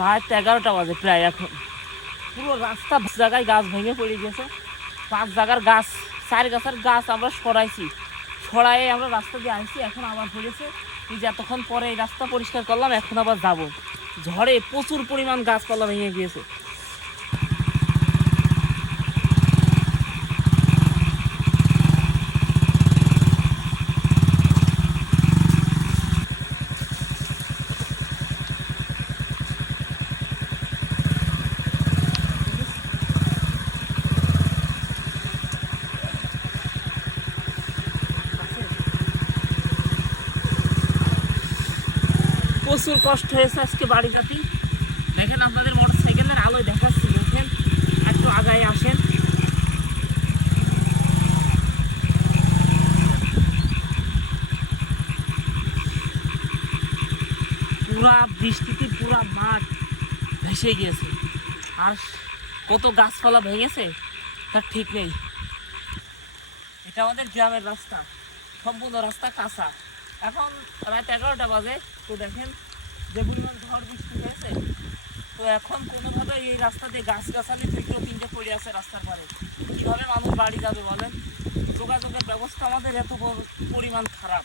রাত এগারোটা বাজে প্রায় এখন। পুরো রাস্তা জায়গায় গাছ ভেঙে পড়ে গেছে। পাঁচ জায়গার গাছ, চার গাছের গাছ আমরা সরাইছি সরাইয়ে আমরা রাস্তা দিয়ে আনছি এখন আবার পড়েছে এই যে এতক্ষণ পরে এই রাস্তা পরিষ্কার করলাম, এখন আবার যাব। ঝড়ে প্রচুর পরিমাণ গাছপালা ভেঙে গিয়েছে। প্রচুর কষ্ট হয়েছে আজকে বাড়ি যাতে। দেখেন আপনাদের মোটর সাইকেলের আলোয় দেখাচ্ছি, দেখেন। একটু আগায় আসেন। পুরা বৃষ্টিতে পুরা মাঠ ভেসে গিয়েছে। আর কত গাছপালা ভেঙেছে, তার ঠিক নেই। এটা আমাদের গ্রামের রাস্তা, সম্পূর্ণ রাস্তা কাঁচা। এখন রাত এগারোটা বাজে, তো দেখেন যে পরিমাণ ঝড় বৃষ্টি হয়েছে। তো এখন কোনোভাবে এই রাস্তা দিয়ে গাছ গাছালি দুটো তিনটে পড়ে আছে রাস্তার পারে কীভাবে মানুষ বাড়ি যাবে বলেন? যোগাযোগের ব্যবস্থা আমাদের এত পরিমাণ খারাপ।